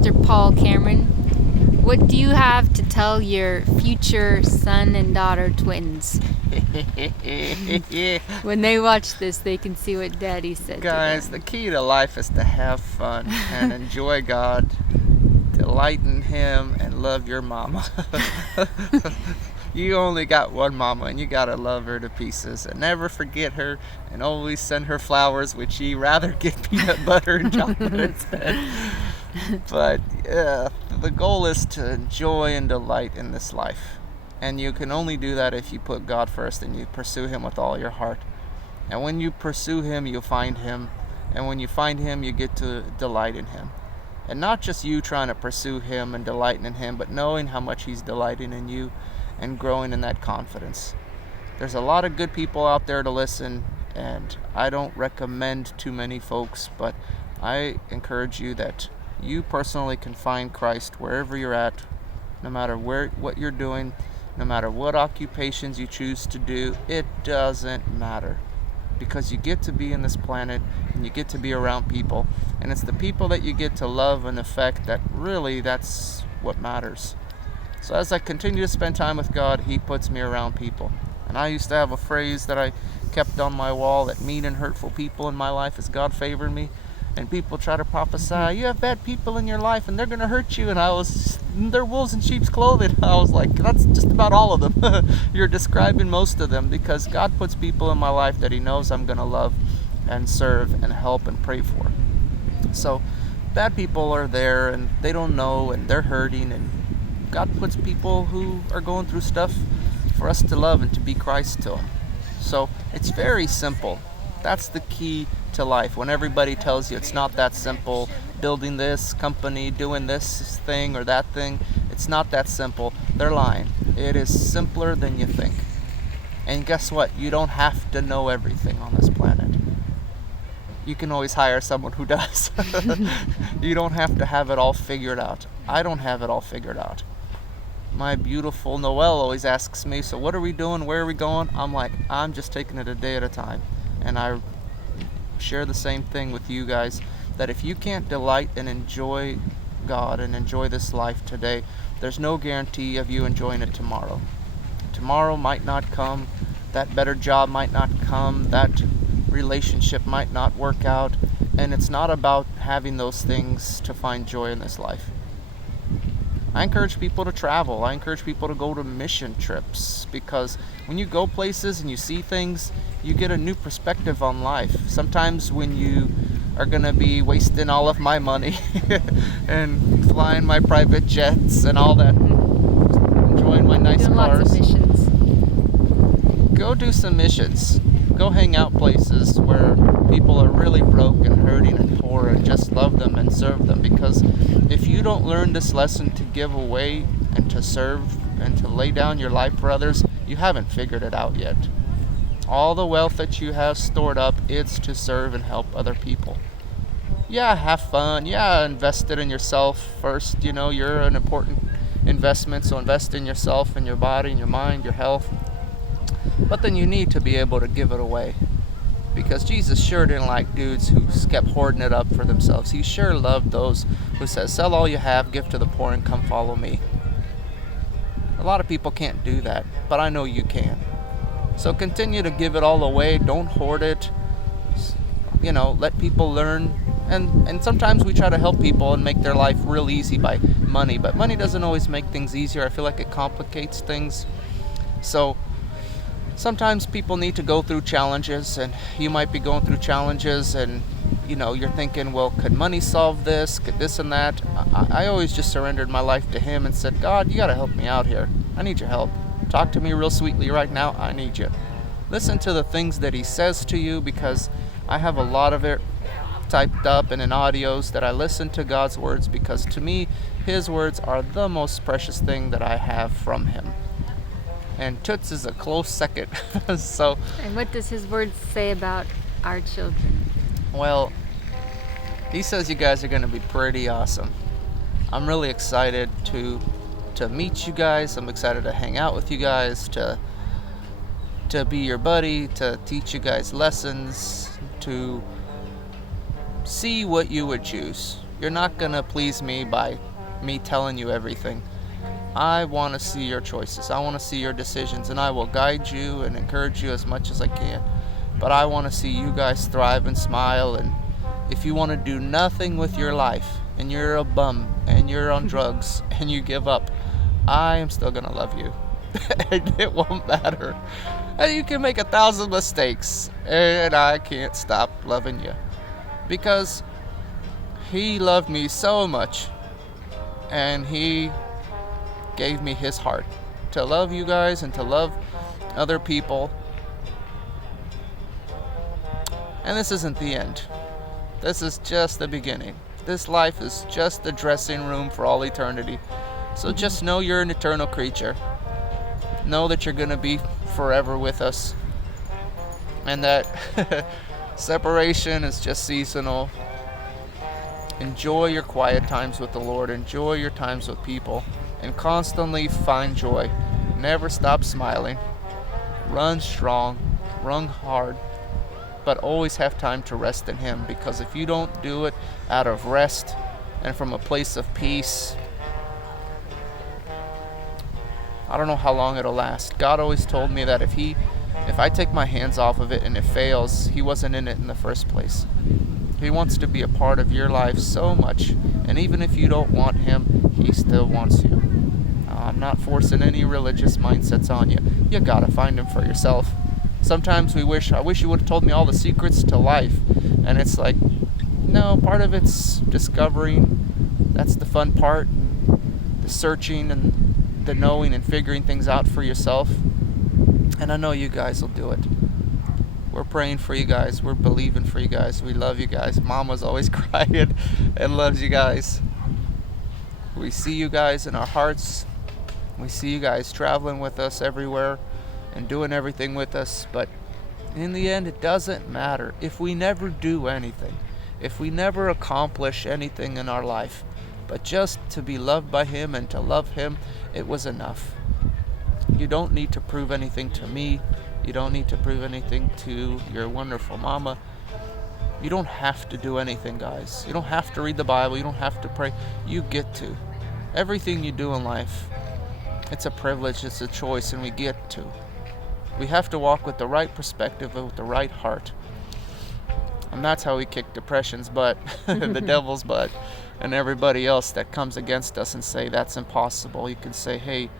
Pastor Paul Cameron, what do you have to tell your future son and daughter twins? When they watch this, they can see what Daddy said. Guys, to the them. key to life is to have fun and enjoy God, delight in Him, and love your mama. You only got one mama, and you gotta love her to pieces, and never forget her, and always send her flowers, which ye rather get peanut butter and chocolate instead. But the goal is to enjoy and delight in this life, and you can only do that if you put God first and you pursue Him with all your heart. And when you pursue Him, you'll find Him, and when you find Him, you get to delight in Him. And not just you trying to pursue Him and delighting in Him, but knowing how much He's delighting in you and growing in that confidence. There's a lot of good people out there to listen, and I don't recommend too many folks, but I encourage you that you personally can find Christ wherever you're at, no matter what you're doing, no matter what occupations you choose to do. It doesn't matter, because you get to be in this planet and you get to be around people, and it's the people that you get to love and affect that really, that's what matters. So as I continue to spend time with God, He puts me around people. And I used to have a phrase that I kept on my wall, that mean and hurtful people in my life as God favored me. And people try to prophesy, you have bad people in your life and they're going to hurt you. And they're wolves in sheep's clothing. I was like, that's just about all of them. You're describing most of them, because God puts people in my life that He knows I'm going to love and serve and help and pray for. So bad people are there and they don't know and they're hurting, and God puts people who are going through stuff for us to love and to be Christ to them. So it's very simple. That's the key to life. When everybody tells you it's not that simple, building this company, doing this thing or that thing, it's not that simple, they're lying. It is simpler than you think. And guess what? You don't have to know everything on this planet. You can always hire someone who does. You don't have to have it all figured out. I don't have it all figured out. My beautiful Noelle always asks me, so what are we doing? Where are we going? I'm like, I'm just taking it a day at a time. And I share the same thing with you guys, that if you can't delight and enjoy God and enjoy this life today, there's no guarantee of you enjoying it tomorrow. Tomorrow might not come. That better job might not come. That relationship might not work out. And it's not about having those things to find joy in this life. I encourage people to travel. I encourage people to go to mission trips, because when you go places and you see things, you get a new perspective on life. Sometimes when you are going to be wasting all of my money and flying my private jets and all that, enjoying my nice Doing cars. Lots of missions. Go do some missions. Go hang out places where people are really broke and hurting and poor, and just love them and serve them. Because if you don't learn this lesson to give away and to serve and to lay down your life for others, you haven't figured it out yet. All the wealth that you have stored up, it's to serve and help other people. Yeah, have fun. Yeah, invest it in yourself first. You know, you're an important investment, so invest in yourself and your body and your mind, your health. But then you need to be able to give it away, because Jesus sure didn't like dudes who kept hoarding it up for themselves. He sure loved those who says, sell all you have, give to the poor, and come follow me. A lot of people can't do that, but I know you can. So continue to give it all away. Don't hoard it. You know, let people learn. And sometimes we try to help people and make their life real easy by money, but money doesn't always make things easier. I feel like it complicates things. So sometimes people need to go through challenges, and you might be going through challenges and, you know, you're thinking, well, could money solve this? Could this and that? I always just surrendered my life to Him and said, God, you got to help me out here. I need your help. Talk to me real sweetly right now. I need you. Listen to the things that He says to you, because I have a lot of it typed up and in audios that I listen to God's words, because to me, His words are the most precious thing that I have from Him. And Toots is a close second. So, And what does His word say about our children? well, He says you guys are going to be pretty awesome. I'm really excited to meet you guys. I'm excited to hang out with you guys, to be your buddy, to teach you guys lessons, to see what you would choose. You're not going to please me by me telling you everything. I want to see your choices. I want to see your decisions, and I will guide you and encourage you as much as I can. But I want to see you guys thrive and smile. And if you want to do nothing with your life, and you're a bum, and you're on drugs, and you give up, I am still going to love you. And it won't matter. And you can make 1,000 mistakes, and I can't stop loving you. Because he loved me so much, and he gave me his heart to love you guys and to love other people. And this isn't the end. This is just the beginning. This life is just the dressing room for all eternity. So just know you're an eternal creature. Know that you're going to be forever with us. And that separation is just seasonal. Enjoy your quiet times with the Lord. Enjoy your times with people. And constantly find joy. Never stop smiling. Run strong. Run hard. But always have time to rest in Him. Because if you don't do it out of rest and from a place of peace, I don't know how long it'll last. God always told me that if I take my hands off of it and it fails, He wasn't in it in the first place. He wants to be a part of your life so much. And even if you don't want Him, He still wants you. I'm not forcing any religious mindsets on you. You gotta find Him for yourself. Sometimes I wish you would have told me all the secrets to life. And it's like, no, part of it's discovering. That's the fun part. The searching and the knowing and figuring things out for yourself. And I know you guys will do it. We're praying for you guys. We're believing for you guys. We love you guys. Mama's always crying and loves you guys. We see you guys in our hearts. We see you guys traveling with us everywhere and doing everything with us. But in the end, it doesn't matter. If we never do anything, if we never accomplish anything in our life, but just to be loved by Him and to love Him, it was enough. You don't need to prove anything to me. You don't need to prove anything to your wonderful mama. You don't have to do anything, guys. You don't have to read the Bible. You don't have to pray. You get to. Everything you do in life, it's a privilege, it's a choice, and we get to. We have to walk with the right perspective and with the right heart. And that's how we kick depression's butt, the devil's butt, and everybody else that comes against us and say, that's impossible. You can say, hey,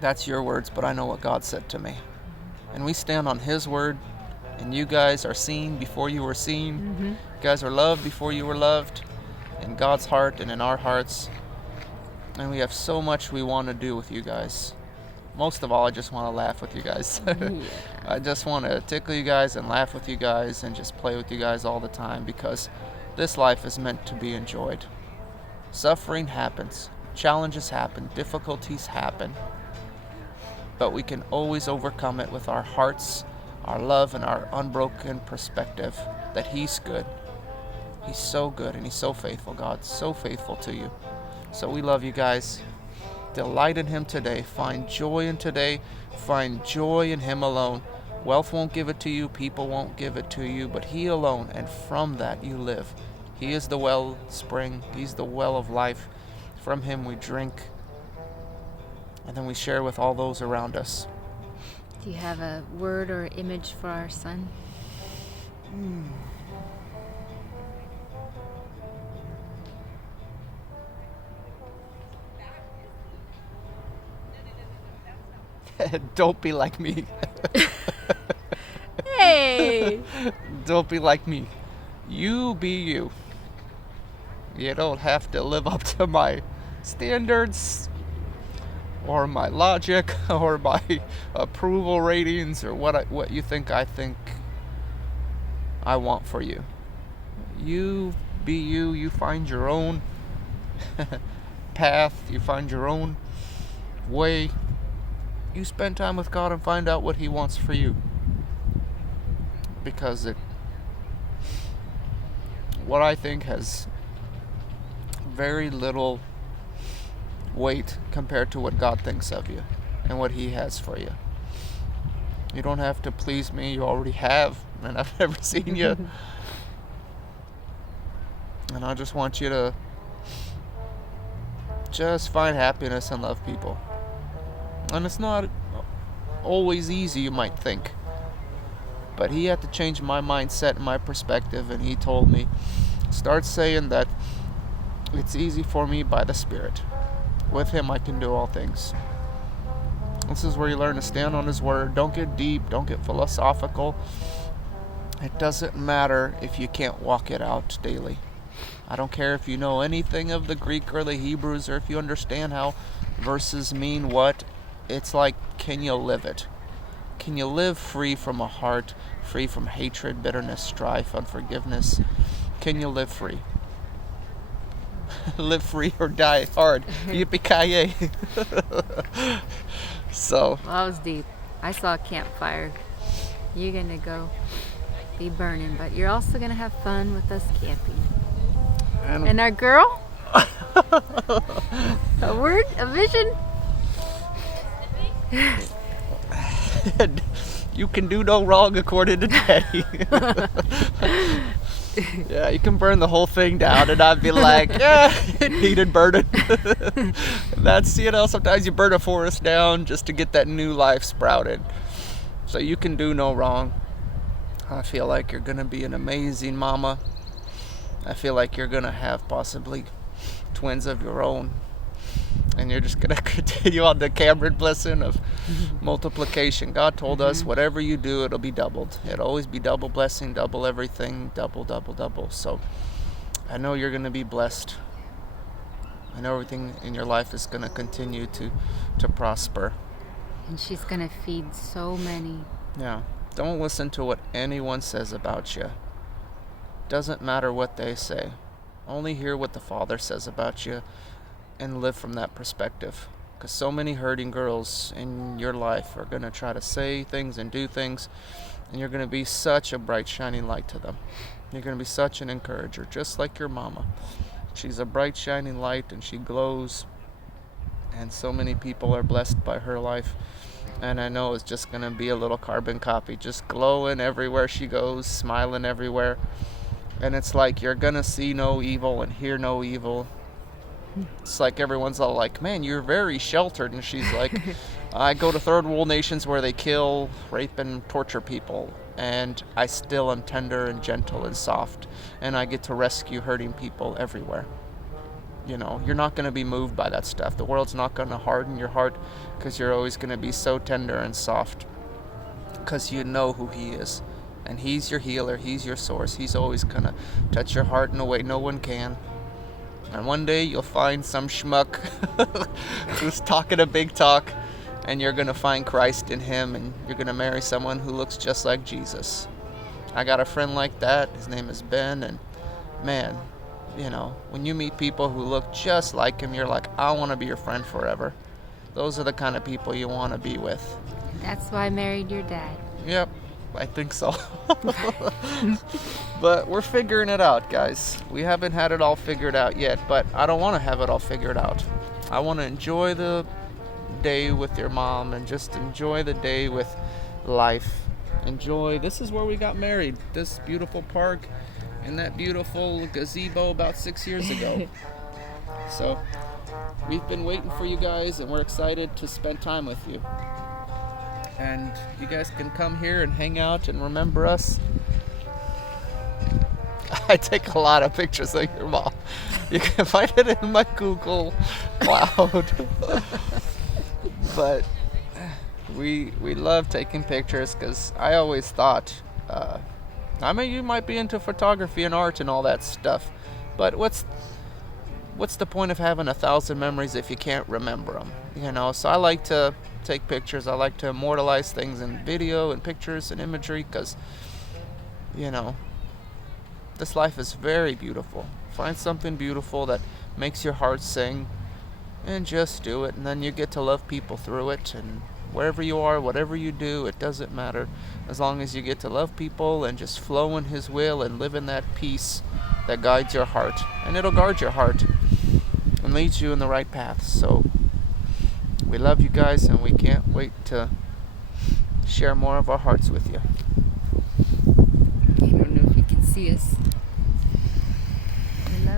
that's your words, but I know what God said to me. And we stand on His word, and you guys are seen before you were seen. You guys are loved before you were loved, in God's heart and in our hearts. And we have so much we want to do with you guys. Most of all, I just want to laugh with you guys. I just want to tickle you guys and laugh with you guys and just play with you guys all the time, because this life is meant to be enjoyed. Suffering happens. Challenges happen. Difficulties happen. But we can always overcome it with our hearts, our love, and our unbroken perspective that He's good. He's so good and He's so faithful. God's so faithful to you. So we love you guys. Delight in Him today. Find joy in today. Find joy in Him alone. Wealth won't give it to you. People won't give it to you. But He alone. And from that you live. He is the wellspring. He's the well of life. From Him we drink. And then we share with all those around us. Do you have a word or image for our son? Don't be like me. Hey! Don't be like me. You be you. You don't have to live up to my standards or my logic or my approval ratings or what you think I think I want for you. You be you. You find your own path. You find your own way. You spend time with God and find out what He wants for you. Because what I think has very little weight compared to what God thinks of you and what He has for you. You don't have to please me. You already have, and I've never seen you. And I just want you to just find happiness and love people. And it's not always easy, you might think. But he had to change my mindset and my perspective, and he told me, start saying that it's easy for me by the Spirit. With him I can do all things. This is where you learn to stand on his word. Don't get deep, don't get philosophical. It doesn't matter if you can't walk it out daily. I don't care if you know anything of the Greek or the Hebrews, or if you understand how verses mean what. It's like, can you live it? Can you live free from a heart, free from hatred, bitterness, strife, unforgiveness? Can you live free? Live free or die hard. Yippee-ki-yay. So. Well, that was deep. I saw a campfire. You're going to go be burning, but you're also going to have fun with us camping. And our girl? A word? A vision? You can do no wrong according to Daddy. Yeah, you can burn the whole thing down, and I'd be like, it needed burning. That's, sometimes you burn a forest down just to get that new life sprouted. So you can do no wrong. I feel like you're going to be an amazing mama. I feel like you're going to have possibly twins of your own. And you're just going to continue on the Cameron blessing of multiplication. God told us, whatever you do, it'll be doubled. It'll always be double blessing, double everything, double, double, double. So I know you're going to be blessed. I know everything in your life is going to continue to prosper. And she's going to feed so many. Yeah. Don't listen to what anyone says about you. Doesn't matter what they say. Only hear what the Father says about you and live from that perspective. Because so many hurting girls in your life are going to try to say things and do things, and you're going to be such a bright, shining light to them. You're going to be such an encourager, just like your mama. She's a bright, shining light, and she glows, and so many people are blessed by her life. And I know it's just going to be a little carbon copy, just glowing everywhere she goes, smiling everywhere. And it's like you're going to see no evil and hear no evil. It's like everyone's all like, man, you're very sheltered. And she's like, I go to third world nations where they kill, rape, and torture people. And I still am tender and gentle and soft. And I get to rescue hurting people everywhere. You're not going to be moved by that stuff. The world's not going to harden your heart, because you're always going to be so tender and soft, because you know who he is. And he's your healer. He's your source. He's always going to touch your heart in a way no one can. And one day you'll find some schmuck who's talking a big talk, and you're going to find Christ in him, and you're going to marry someone who looks just like Jesus. I got a friend like that. His name is Ben, and man, when you meet people who look just like him, you're like, I want to be your friend forever. Those are the kind of people you want to be with. That's why I married your dad. Yep, I think so. But we're figuring it out, guys. We haven't had it all figured out yet, but I don't want to have it all figured out. I want to enjoy the day with your mom and just enjoy the day with life. This is where we got married, this beautiful park in that beautiful gazebo about 6 years ago. So we've been waiting for you guys, and we're excited to spend time with you. And you guys can come here and hang out and remember us. I take a lot of pictures of your mom. You can find it in my Google Cloud. But we love taking pictures, because I always thought, you might be into photography and art and all that stuff, but what's the point of having 1,000 memories if you can't remember them? So I like to take pictures. I like to immortalize things in video and pictures and imagery, because this life is very beautiful. Find something beautiful that makes your heart sing, and just do it, and then you get to love people through it. And wherever you are, whatever you do, it doesn't matter, as long as you get to love people and just flow in his will and live in that peace that guides your heart. And it'll guard your heart and leads you in the right path. So we love you guys, and we can't wait to share more of our hearts with you. I don't know if you can see us. I love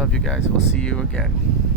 love you guys. We'll see you again.